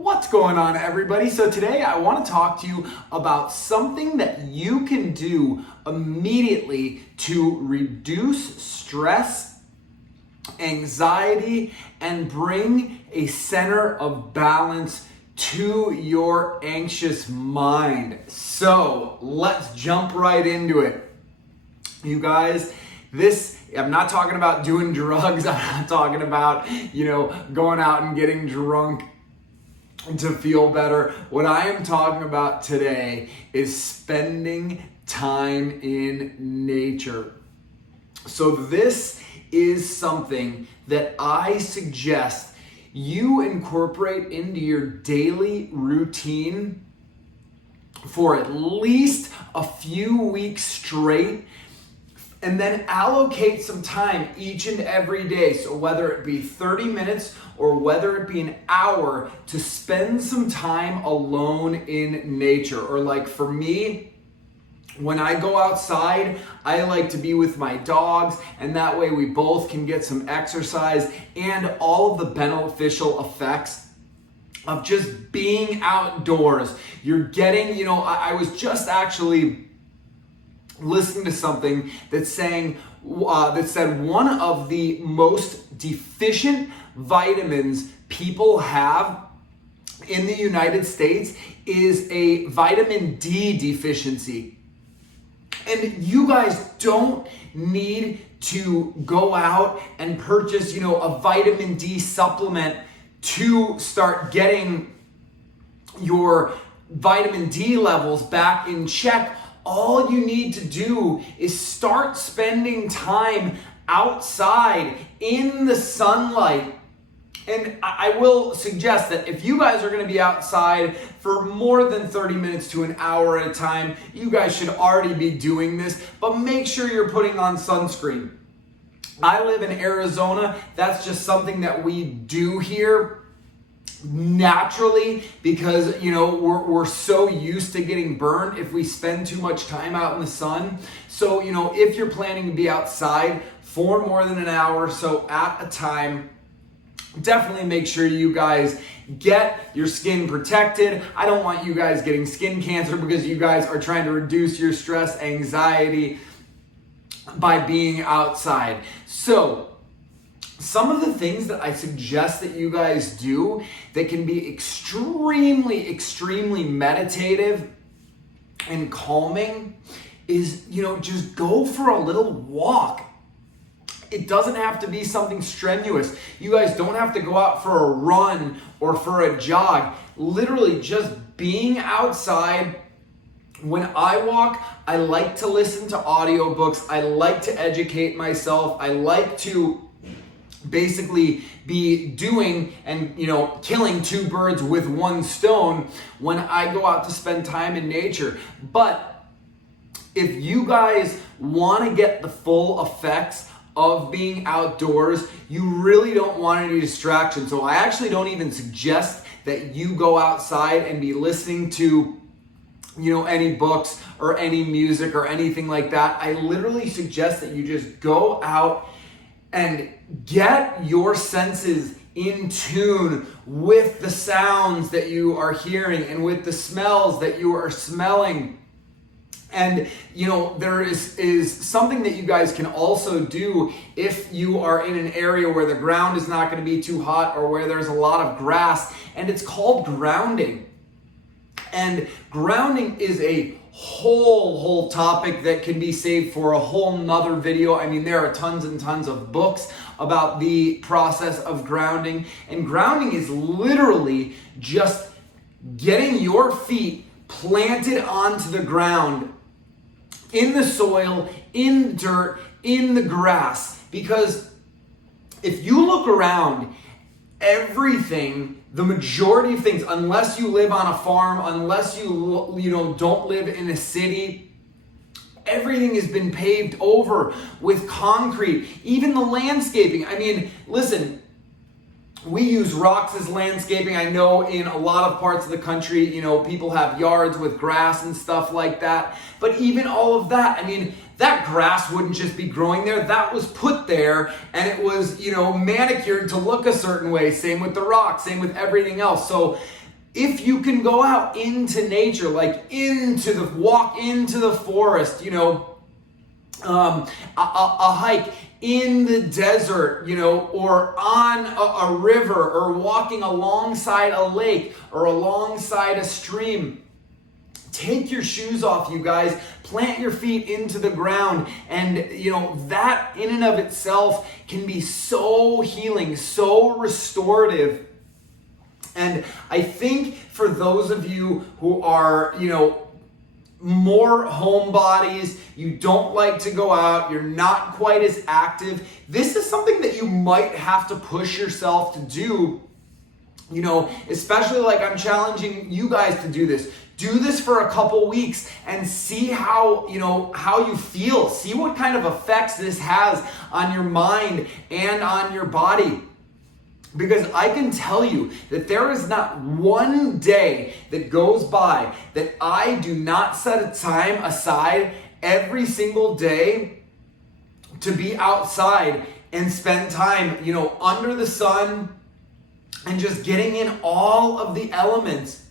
What's going on, everybody? So today I want to talk to you about something that you can do immediately to reduce stress, anxiety, and bring a center of balance to your anxious mind. So let's jump right into it. You guys, I'm not talking about doing drugs. I'm not talking about, going out and getting drunk to feel better. What I am talking about today is spending time in nature. So this is something that I suggest you incorporate into your daily routine for at least a few weeks straight, and then allocate some time each and every day. So whether it be 30 minutes or whether it be an hour, to spend some time alone in nature. Or like for me, when I go outside, I like to be with my dogs, and that way we both can get some exercise and all of the beneficial effects of just being outdoors. You're getting, I was just actually listening to something that's saying that said one of the most deficient vitamins people have in the United States is a vitamin D deficiency. And you guys don't need to go out and purchase, a vitamin D supplement to start getting your vitamin D levels back in check. All you need to do is start spending time outside in the sunlight. And I will suggest that if you guys are going to be outside for more than 30 minutes to an hour at a time, you guys should already be doing this, but make sure you're putting on sunscreen. I live in Arizona. That's just something that we do here naturally because we're so used to getting burned if we spend too much time out in the sun. So if you're planning to be outside for more than an hour or so at a time, definitely make sure you guys get your skin protected. I don't want you guys getting skin cancer because you guys are trying to reduce your stress, anxiety by being outside. So some of the things that I suggest that you guys do that can be extremely, extremely meditative and calming is, just go for a little walk. It doesn't have to be something strenuous. You guys don't have to go out for a run or for a jog. Literally just being outside. When I walk, I like to listen to audiobooks. I like to educate myself. I like to basically be doing and killing two birds with one stone when I go out to spend time in nature. But if you guys want to get the full effects of being outdoors, you really don't want any distraction. So I actually don't even suggest that you go outside and be listening to any books or any music or anything like that. I literally suggest that you just go out and get your senses in tune with the sounds that you are hearing and with the smells that you are smelling. And there is something that you guys can also do if you are in an area where the ground is not going to be too hot or where there's a lot of grass, and it's called grounding. And grounding is a whole topic that can be saved for a whole nother video. I mean, there are tons and tons of books about the process of grounding, and grounding is literally just getting your feet planted onto the ground, in the soil, in the dirt, in the grass. Because if you look around, everything, the majority of things, unless you live on a farm, unless you don't live in a city, everything has been paved over with concrete. Even the landscaping. I mean, listen, we use rocks as landscaping. I know in a lot of parts of the country, people have yards with grass and stuff like that. But even all of that, I mean, that grass wouldn't just be growing there. That was put there and it was, manicured to look a certain way. Same with the rocks, same with everything else. So if you can go out into nature, like walk into the forest, a hike in the desert, or on a river, or walking alongside a lake or alongside a stream. Take your shoes off, you guys. Plant your feet into the ground. And, that in and of itself can be so healing, so restorative. And I think for those of you who are, more homebodies, you don't like to go out, you're not quite as active, this is something that you might have to push yourself to do, especially like I'm challenging you guys to do this. Do this for a couple weeks and see how you feel. See what kind of effects this has on your mind and on your body. Because I can tell you that there is not one day that goes by that I do not set a time aside every single day to be outside and spend time, under the sun and just getting in all of the elements.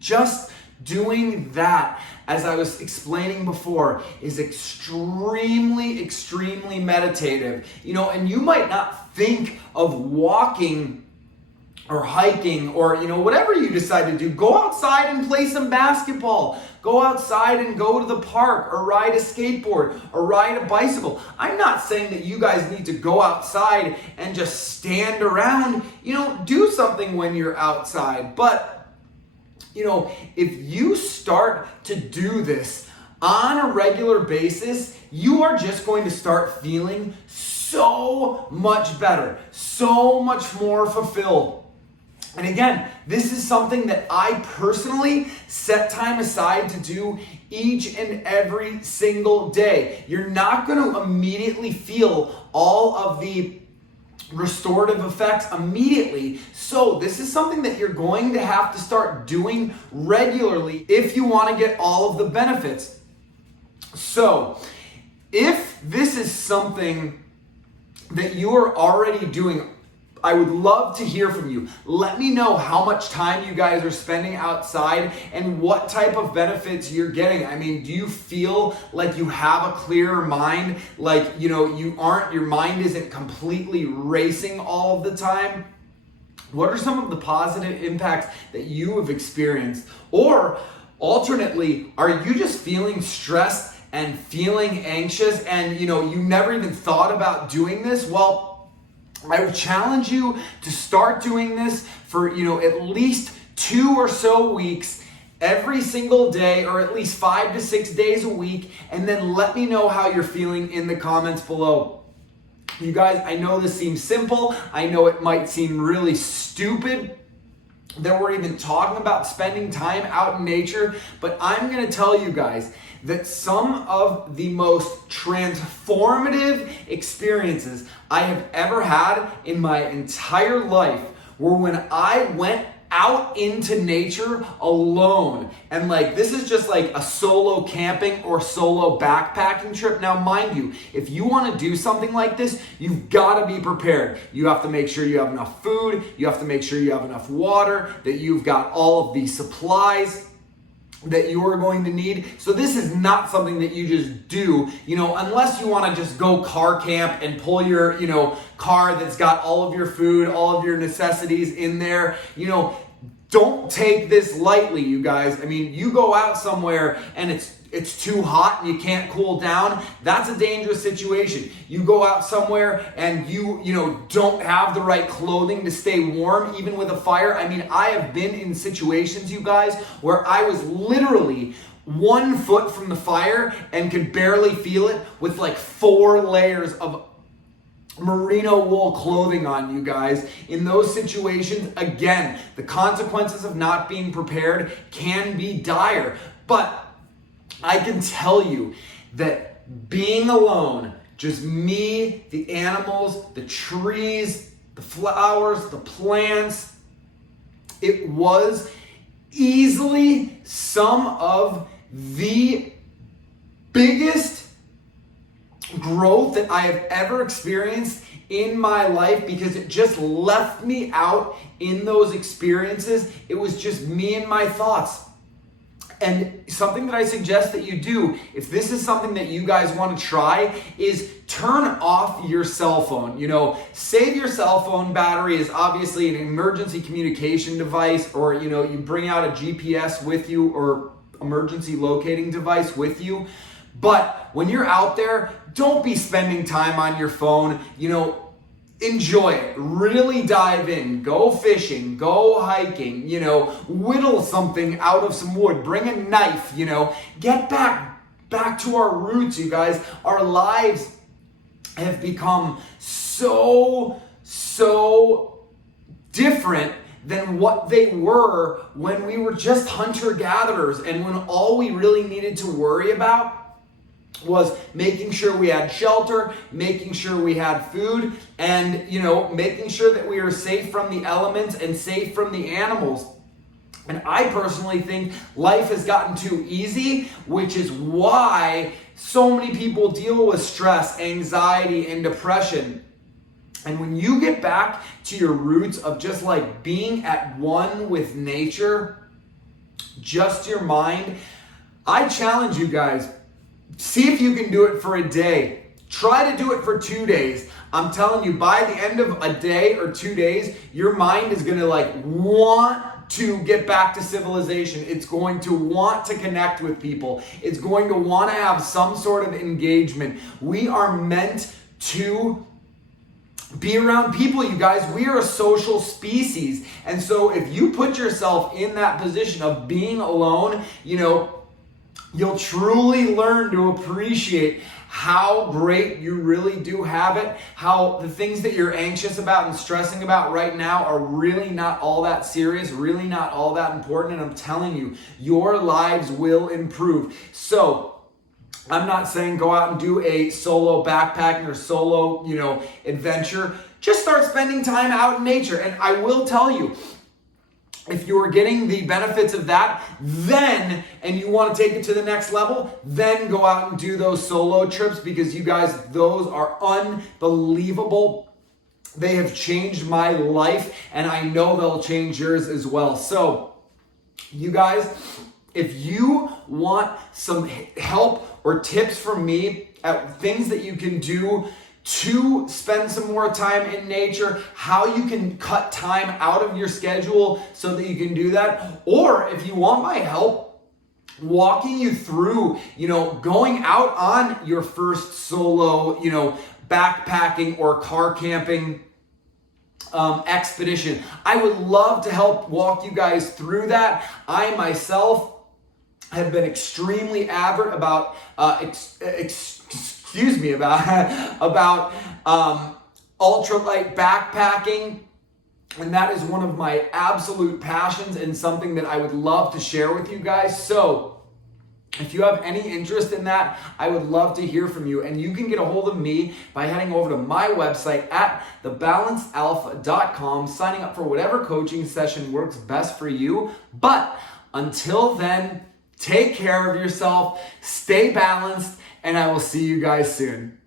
Just doing that, as I was explaining before, is extremely, extremely meditative. And you might not think of walking or hiking or, whatever you decide to do. Go outside and play some basketball. Go outside and go to the park or ride a skateboard or ride a bicycle. I'm not saying that you guys need to go outside and just stand around. Do something when you're outside. But if you start to do this on a regular basis, you are just going to start feeling so much better, so much more fulfilled. And again, this is something that I personally set time aside to do each and every single day. You're not going to immediately feel all of the restorative effects immediately. So this is something that you're going to have to start doing regularly if you want to get all of the benefits. So if this is something that you are already doing, I would love to hear from you. Let me know how much time you guys are spending outside and what type of benefits you're getting. I mean, do you feel like you have a clearer mind? Like, your mind isn't completely racing all of the time? What are some of the positive impacts that you have experienced? Or alternately, are you just feeling stressed and feeling anxious and, you never even thought about doing this? Well, I would challenge you to start doing this for, at least 2 or so weeks every single day, or at least 5 to 6 days a week, and then let me know how you're feeling in the comments below. You guys, I know this seems simple. I know it might seem really stupid that we're even talking about spending time out in nature, but I'm going to tell you guys that some of the most transformative experiences I have ever had in my entire life were when I went out into nature alone. And this is just like a solo camping or solo backpacking trip. Now, mind you, if you want to do something like this, you've got to be prepared. You have to make sure you have enough food. You have to make sure you have enough water, that you've got all of the supplies that you are going to need. So this is not something that you just do, unless you want to just go car camp and pull your, car that's got all of your food, all of your necessities in there. Don't take this lightly, you guys. I mean, you go out somewhere and it's too hot and you can't cool down. That's a dangerous situation. You go out somewhere and you don't have the right clothing to stay warm, even with a fire. I mean, I have been in situations, you guys, where I was literally 1 foot from the fire and could barely feel it with 4 layers of merino wool clothing on, you guys. In those situations, again, the consequences of not being prepared can be dire. But I can tell you that being alone, just me, the animals, the trees, the flowers, the plants, it was easily some of the biggest growth that I have ever experienced in my life because it just left me out in those experiences. It was just me and my thoughts. And something that I suggest that you do, if this is something that you guys want to try, is turn off your cell phone. Save your cell phone battery is obviously an emergency communication device, or, you bring out a GPS with you or emergency locating device with you. But when you're out there, don't be spending time on your phone. Enjoy it. Really dive in. Go fishing. Go hiking. Whittle something out of some wood. Bring a knife. Get back to our roots, you guys. Our lives have become so different than what they were when we were just hunter-gatherers, and when all we really needed to worry about was making sure we had shelter, making sure we had food, and making sure that we are safe from the elements and safe from the animals. And I personally think life has gotten too easy, which is why so many people deal with stress, anxiety, and depression. And when you get back to your roots of just like being at one with nature, just your mind, I challenge you guys, see if you can do it for a day. Try to do it for 2 days. I'm telling you, by the end of a day or 2 days, your mind is going to want to get back to civilization. It's going to want to connect with people. It's going to want to have some sort of engagement. We are meant to be around people, you guys. We are a social species. And so if you put yourself in that position of being alone, you'll truly learn to appreciate how great you really do have it, how the things that you're anxious about and stressing about right now are really not all that serious, really not all that important. And I'm telling you, your lives will improve. So I'm not saying go out and do a solo backpacking or solo, adventure. Just start spending time out in nature. And I will tell you, if you are getting the benefits of that, and you want to take it to the next level, then go out and do those solo trips, because you guys, those are unbelievable. They have changed my life, and I know they'll change yours as well. So, you guys, if you want some help or tips from me at things that you can do to spend some more time in nature, how you can cut time out of your schedule so that you can do that, or if you want my help walking you through, going out on your first solo, backpacking or car camping expedition, I would love to help walk you guys through that. I myself have been extremely avid about about ultralight backpacking, and that is one of my absolute passions and something that I would love to share with you guys. So if you have any interest in that, I would love to hear from you, and you can get a hold of me by heading over to my website at thebalancealpha.com, signing up for whatever coaching session works best for you. But until then, take care of yourself, stay balanced, and I will see you guys soon.